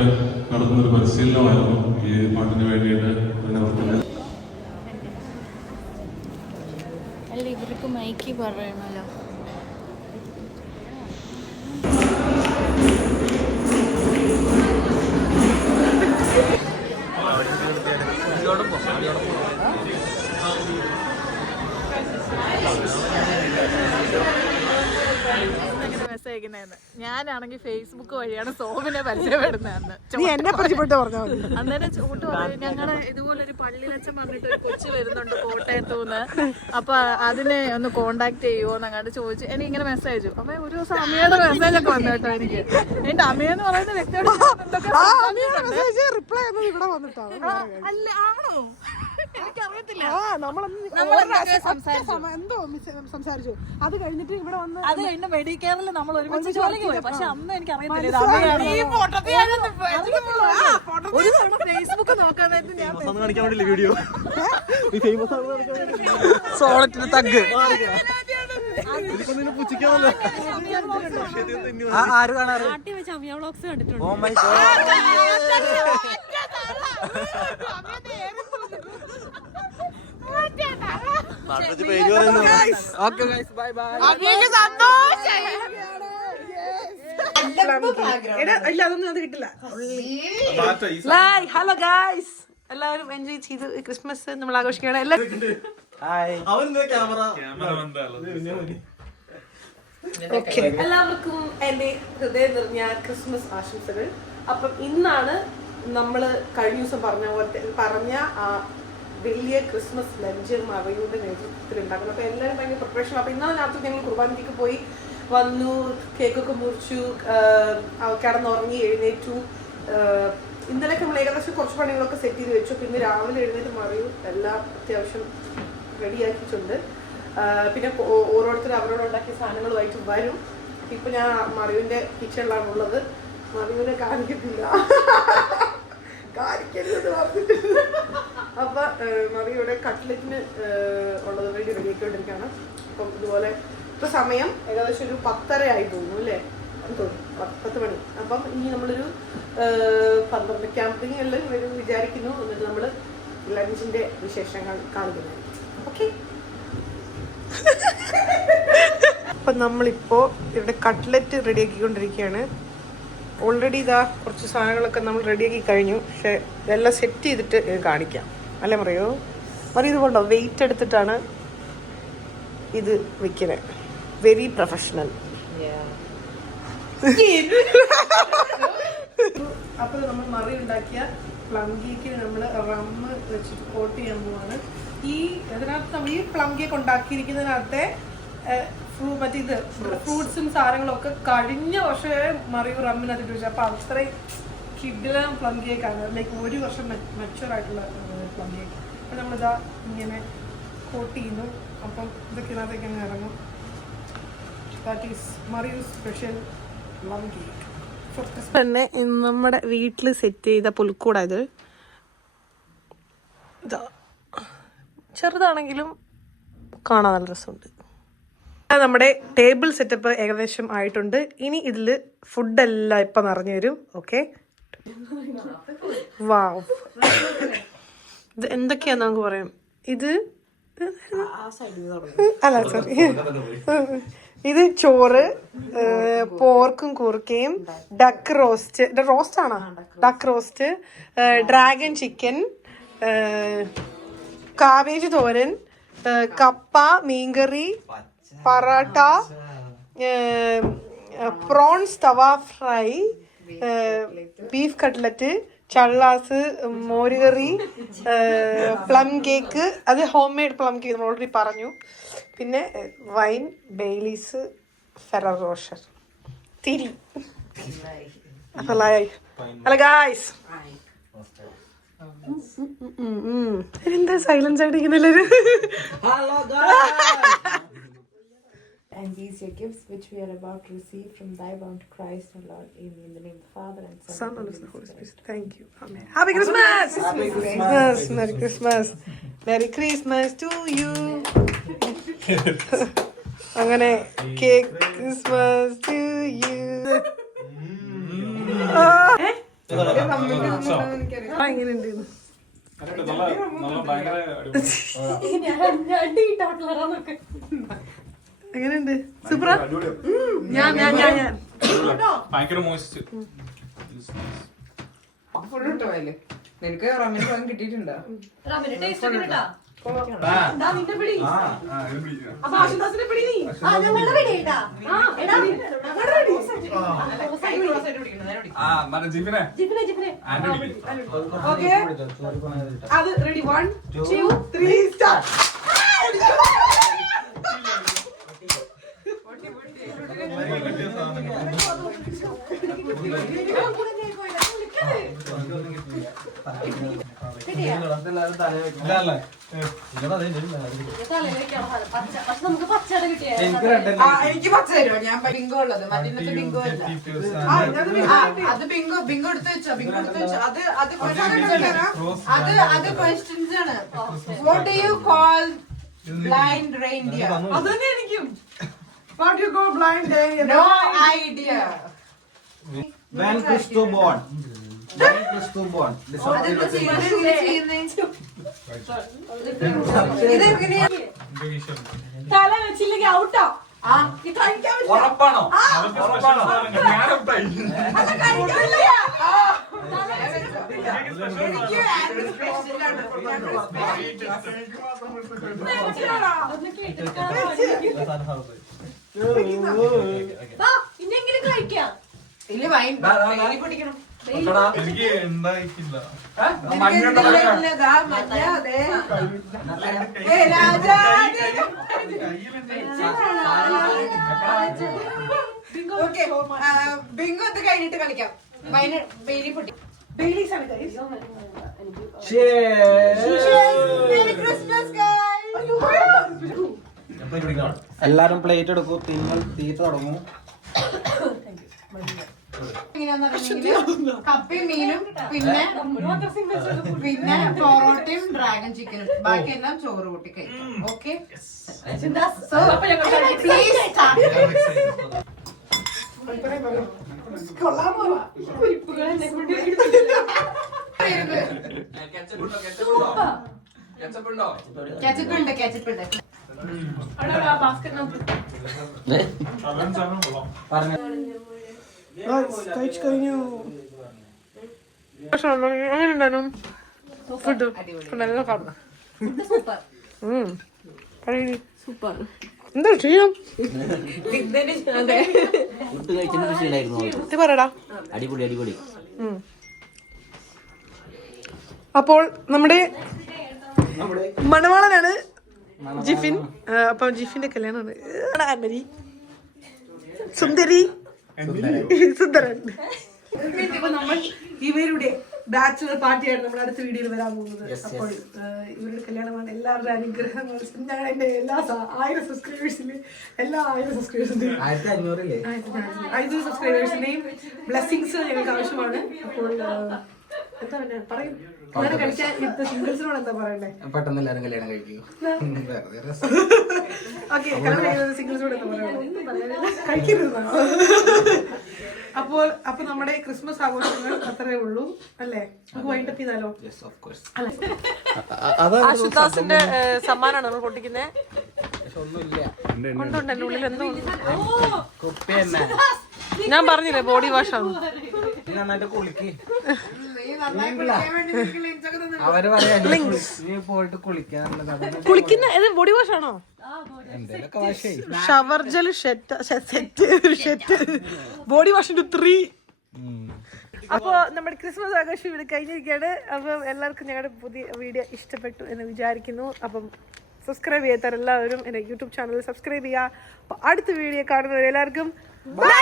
വർഷമായിട്ട് നടത്തുന്നൊരു പരിശീലനമായിരുന്നു ഈ പാട്ടിന് വേണ്ടിയിട്ട്. അല്ല ഇവർക്ക് മൈക്ക് പറയണല്ലോ. ഞാനാണെങ്കിൽ ഫേസ്ബുക്ക് വഴിയാണ് സോമിനെ പരിചയപ്പെടുന്നതെന്ന്. അന്നേരം ചൂട്ട് പറയും, ഞങ്ങളുടെ ഇതുപോലെ ഒരു പള്ളിയിലച്ഛൻ പറഞ്ഞിട്ട് ഒരു കൊച്ചു വരുന്നുണ്ട് കോട്ടയത്തുനിന്ന്, അപ്പൊ അതിനെ ഒന്ന് കോണ്ടാക്ട് ചെയ്യുമോന്ന് അങ്ങോട്ട് ചോദിച്ചു. എനിക്ക് ഇങ്ങനെ മെസ്സേജ് അയച്ചു. അപ്പൊ ഒരു ദിവസം അമ്മയുടെ മെസ്സേജ് ഒക്കെ വന്നു കേട്ടോ എനിക്ക്. എന്റെ അമ്മയെന്ന് പറയുന്ന വ്യക്തിയോട് അല്ല ആണോ എനിക്കറിയത്തില്ല. സംസാരിച്ചു. അത് കഴിഞ്ഞിട്ട് ഇവിടെ വന്ന് അത് കഴിഞ്ഞ മെഡിക്കെയറിൽ നമ്മൾ ഒരുമിച്ച് ജോലിക്ക് പോയി. പക്ഷെ അന്ന് എനിക്ക് അറിയത്തില്ല ഒരു തവണ ഫേസ്ബുക്ക് നോക്കാനായിട്ട് ഞാൻ വീഡിയോ സോളറ്റിന് തഗ് ആര് കാണാറ് കണ്ടിട്ടുണ്ട്. Oh my God. Okay guys bye bye. ഇല്ല അതൊന്നും അത് കിട്ടില്ല. ഹലോ ഗൈസ്, എല്ലാവരും എൻജോയ് ചെയ്ത് ക്രിസ്മസ് നമ്മൾ ആഘോഷിക്കുകയാണ്. എല്ലാവർക്കും എന്റെ ഹൃദയം നിറഞ്ഞ ക്രിസ്മസ് ആശംസകൾ. അപ്പം ഇന്നാണ് നമ്മള് കഴിഞ്ഞ ദിവസം പറഞ്ഞ ആ വലിയ ക്രിസ്മസ് ലഞ്ച് മറിയുടെ നേതൃത്വത്തിൽ ഉണ്ടാക്കുന്നത്. അപ്പൊ എല്ലാവരും ഭയങ്കര പ്രിപ്പറേഷൻ. അപ്പൊ ഇന്നലെ രാത്രി ഞങ്ങൾ കുർബാനയ്ക്ക് പോയി വന്നു, കേക്കൊക്കെ മുറിച്ചു, കിടന്നുറങ്ങി എഴുന്നേറ്റു. ഇന്നലെയൊക്കെ നമ്മൾ ഏകദേശം കുറച്ച് പണികളൊക്കെ സെറ്റ് ചെയ്ത് വെച്ചു. പിന്നെ രാവിലെ എഴുന്നേറ്റ് മറിയും എല്ലാം അത്യാവശ്യം റെഡിയാക്കിയിട്ടുണ്ട്. പിന്നെ ഓരോരുത്തരും അവരോടുണ്ടാക്കിയ സാധനങ്ങളുമായിട്ട് വരും. ഇപ്പൊ ഞാൻ മറിയുവിന്റെ കിച്ചണിലാണ് ഉള്ളത്. മറിയുവിനെ കാണിക്കത്തില്ല, കാണിക്കരുത് പറഞ്ഞിട്ട്. അപ്പൊ മറിയുടെ കട്ട്ലറ്റിന് ഉള്ളത് വേണ്ടി റെഡിയാക്കിക്കൊണ്ടിരിക്കുകയാണ്. അപ്പം ഇതുപോലെ ഇപ്പൊ സമയം ഏകദേശം ഒരു 10:30 ആയി തോന്നുന്നു അല്ലേ, തോന്നുന്നു 10 മണി. അപ്പം ഇനി നമ്മളൊരു 12 ക്യാമ്പിങ് എല്ലാം വരും വിചാരിക്കുന്നു. എന്നിട്ട് നമ്മള് ലഞ്ചിന്റെ വിശേഷങ്ങൾ കാണിക്കുന്നതായിരിക്കും. ഓക്കെ. അപ്പൊ നമ്മളിപ്പോ ഇവിടെ കട്ട്ലറ്റ് റെഡിയാക്കിക്കൊണ്ടിരിക്കുകയാണ്. ഓൾറെഡി ഇതാ കുറച്ച് സാധനങ്ങളൊക്കെ നമ്മൾ റെഡിയാക്കി കഴിഞ്ഞു. പക്ഷെ ഇതെല്ലാം സെറ്റ് ചെയ്തിട്ട് കാണിക്കാം അല്ലേ മറിയോ? മറിയ ഇത് കൊണ്ടോ വെയിറ്റ് എടുത്തിട്ടാണ് ഇത് വെക്കുന്നത്. Very professional. അപ്പൊ നമ്മൾ മറി ഉണ്ടാക്കിയ പ്ലം കേക്ക് നമ്മൾ റമ്മ് വെച്ചിട്ട് കോട്ട് ചെയ്യാൻ പോവാണ്. ഇതിനകത്ത് നമ്മൾ ഈ പ്ലം കേക്ക് ഉണ്ടാക്കിയിരിക്കുന്നതിനകത്തെ മറ്റേ ഇത് ഫ്രൂട്ട്സും സാധനങ്ങളും ഒക്കെ കഴിഞ്ഞ വർഷം മറിയൂ റമ്മിനകത്ത് വെച്ചു. അപ്പൊ അത്രയും കിഡിലും പ്ലം കേക്കാണ്. ലൈക്ക് 1 വർഷം മെച്ചുവർ ആയിട്ടുള്ള പ്ലം കേക്ക്. അപ്പൊ നമ്മളിതാ ഇങ്ങനെ കോട്ട് ചെയ്യുന്നു. അപ്പം ഇതൊക്കെ ഇതിനകത്തേക്ക് അങ്ങ് ഇറങ്ങും. That is Mariyu special plum cake. തന്നെ നമ്മുടെ വീട്ടിൽ സെറ്റ് ചെയ്ത പുൽക്കൂടാ ഇത്. ഇതാ ചെറുതാണെങ്കിലും കാണാൻ നല്ല രസമുണ്ട്. നമ്മുടെ ടേബിൾ സെറ്റപ്പ് ഏകദേശം ആയിട്ടുണ്ട്. ഇനി ഇതില് ഫുഡെല്ലാം ഇപ്പൊ നിറഞ്ഞു വരും. Okay, wow. ഇത് എന്തൊക്കെയാന്ന് നമുക്ക് പറയാം. ഇത് അല്ല സോറി, ഇത് ചോറ്, പോർക്കും കുറുക്കയും, ഡക്ക് റോസ്റ്റ്. റോസ്റ്റ് ആണോ? Duck roast, dragon chicken, cabbage തോരൻ, കപ്പ, മീൻകറി, parotta, prawns tawa fry, beef cutlet, ചള്ളാസ്, മോരുകറി, പ്ലം കേക്ക്. അത് ഹോം മെയ്ഡ് പ്ലം കേക്ക് നമ്മൾ ഓൾറെഡി പറഞ്ഞു. പിന്നെ വൈൻ, ബെയിലീസ്, ഫെറർ റോഷർ, തിരി. Hello guys. എന്താ സൈലൻസ് ആയിട്ട് ഇരിക്കുന്നില്ല? And these are gifts which we are about to receive from thy bounty Christ our Lord. Amen. In the name of the Father and Son and the Holy Spirit. Thank you. Amen. Happy Christmas! Happy Christmas! Merry Christmas! Merry Christmas to you! അങ്ങനെ cake Christmas to you. എങ്ങനെയുണ്ട്? സൂപ്പറാ. ഞാൻ ഭയങ്കര മോശിച്ച് full ഇട്ടോ അതില്. നിനക്ക് റമ്മിന് പകം കിട്ടിയിട്ടുണ്ടോ? Okay, അത് റെഡി. 1 2 3 സ്റ്റാർട്ട്. എനിക്ക് പച്ച തരുമോ? ഞാൻ ബിങ്കോ ഉള്ളത്, മറ്റേ ബിങ്കോ അല്ല. അത് ബിങ്കോ എടുത്ത് വെച്ചോ, ബിങ്കോ എടുത്ത് വെച്ചോ. അത് ക്വസ്റ്റ്യൻസ് ആണ്. What do you call blind reindeer? അതന്നെ എനിക്കും. What you go blind day? No idea. When Christo born? When Christo born? അതെന്താ ചെയ്യുന്നേ? ഇതെങ്ങനെയാ? തല വെച്ചില്ലെങ്കിൽ ഔട്ടോ. ഇത് കഴിക്കാൻ പറ്റില്ല. ഉറപ്പാണോ? എനിക്ക് ആൻഡ് സ്പെഷ്യൽ ആണ്. ഇന്നെങ്കിലും കഴിക്കാം. ഇതില് വൈൻ പൊടിക്കണം. എനിക്ക് ഉണ്ടായിട്ടില്ല. ബിങ്കോ ഇത് കഴിഞ്ഞിട്ട് കളിക്കാം. വൈൻ ബെയിലി പൊട്ടി. Baileys ആണ് guys. Merry Christmas, guys. എല്ലാരും പ്ലേറ്റ് എടുക്കൂ, തീറ്റ തുടങ്ങും. എങ്ങനെയാണെന്നറിയില്ലെങ്കിൽ കപ്പയും മീനും പിന്നെ പൊറോട്ടയും ഡ്രാഗൺ ചിക്കനും, ബാക്കിയെല്ലാം ചോറ് കൂട്ടി കഴിക്കാം. Okay, please start. കെച്ചപ്പ് ഉണ്ട്. കഴിച്ചു കഴിഞ്ഞു. അങ്ങനെ ഉണ്ടായിരുന്നു ഫുഡ്? നല്ല കാണുന്നു. സൂപ്പർ. എന്താ ചെയ്യും? ഫുഡ് കഴിച്ചതിന് ക്ഷീണമായിരുന്നു. പറയടാ. അടിപൊളി. അപ്പോൾ നമ്മുടെ മണവാളനാണ് ജിഫിൻ. അപ്പൊ ജിഫിന്റെ കല്യാണമാണ്. ആൻമരി, സുന്ദരി, സുന്ദരൻ. ഇപ്പൊ നമ്മൾ ഇവരുടെ ബാച്ചുലർ പാർട്ടിയാണ് നമ്മുടെ അടുത്ത വീഡിയോയിൽ വരാൻ പോകുന്നത്. അപ്പോൾ ഇവരുടെ കല്യാണമാണ്. എല്ലാവരുടെ അനുഗ്രഹങ്ങൾ ഞങ്ങൾ എന്റെ എല്ലാ 1000 സബ്സ്ക്രൈബേഴ്സിൽ എല്ലാ 1000 സബ്സ്ക്രൈബേഴ്സിന്റെയും ബ്ലെസ്സിങ്സ് ഞങ്ങൾക്ക് ആവശ്യമാണ്. അപ്പോൾ എന്താ പറയും, കല്യാണം കഴിക്കാൻ ഇപ്പൊ സിംഗിൾസിനോട് എന്താ പറയണ്ടേ? പെട്ടെന്ന് എല്ലാരും കല്യാണം കഴിക്കൂ. ഓക്കെ, കല്യാണം കഴിക്കുന്നത് സിംഗിൾസിനോട് എന്താ പറയണേ? കഴിക്കരുതെന്നാണോ? അപ്പൊ നമ്മുടെ ക്രിസ്മസ് ആഘോഷങ്ങൾ അത്രേ ഉള്ളൂ അല്ലേ? നമുക്ക് വൈൻഡപ്പ് ചെയ്താലോ? ആശുദാസിന്റെ സമ്മാനമാണ് നമ്മൾ പൊട്ടിക്കുന്നത്. കൊണ്ടുണ്ട് എന്റെ ഉള്ളിൽ എന്തോ. ഞാൻ പറഞ്ഞില്ലേ ബോഡി വാഷ് ആണ്. നന്നായിട്ട് കുളിക്ക്. അവര് പറയാ പോയിട്ട് കുളിക്കുന്ന ഇത് ബോഡി വാഷ് ആണോ? ഷവർ ജെൽ സെറ്റ് ബോഡി വാഷിന്റെ 3. അപ്പോൾ നമ്മുടെ ക്രിസ്മസ് ആഘോഷം ഇവിടെ കഴിഞ്ഞിരിക്കുകയാണ്. അപ്പം എല്ലാവർക്കും ഞങ്ങളുടെ പുതിയ വീഡിയോ ഇഷ്ടപ്പെട്ടു എന്ന് വിചാരിക്കുന്നു. അപ്പം സബ്സ്ക്രൈബ് ചെയ്യാത്തവരെല്ലാവരും എൻ്റെ യൂട്യൂബ് ചാനൽ സബ്സ്ക്രൈബ് ചെയ്യുക. അപ്പോൾ അടുത്ത വീഡിയോ കാണുന്നവരെല്ലാവർക്കും ബൈ.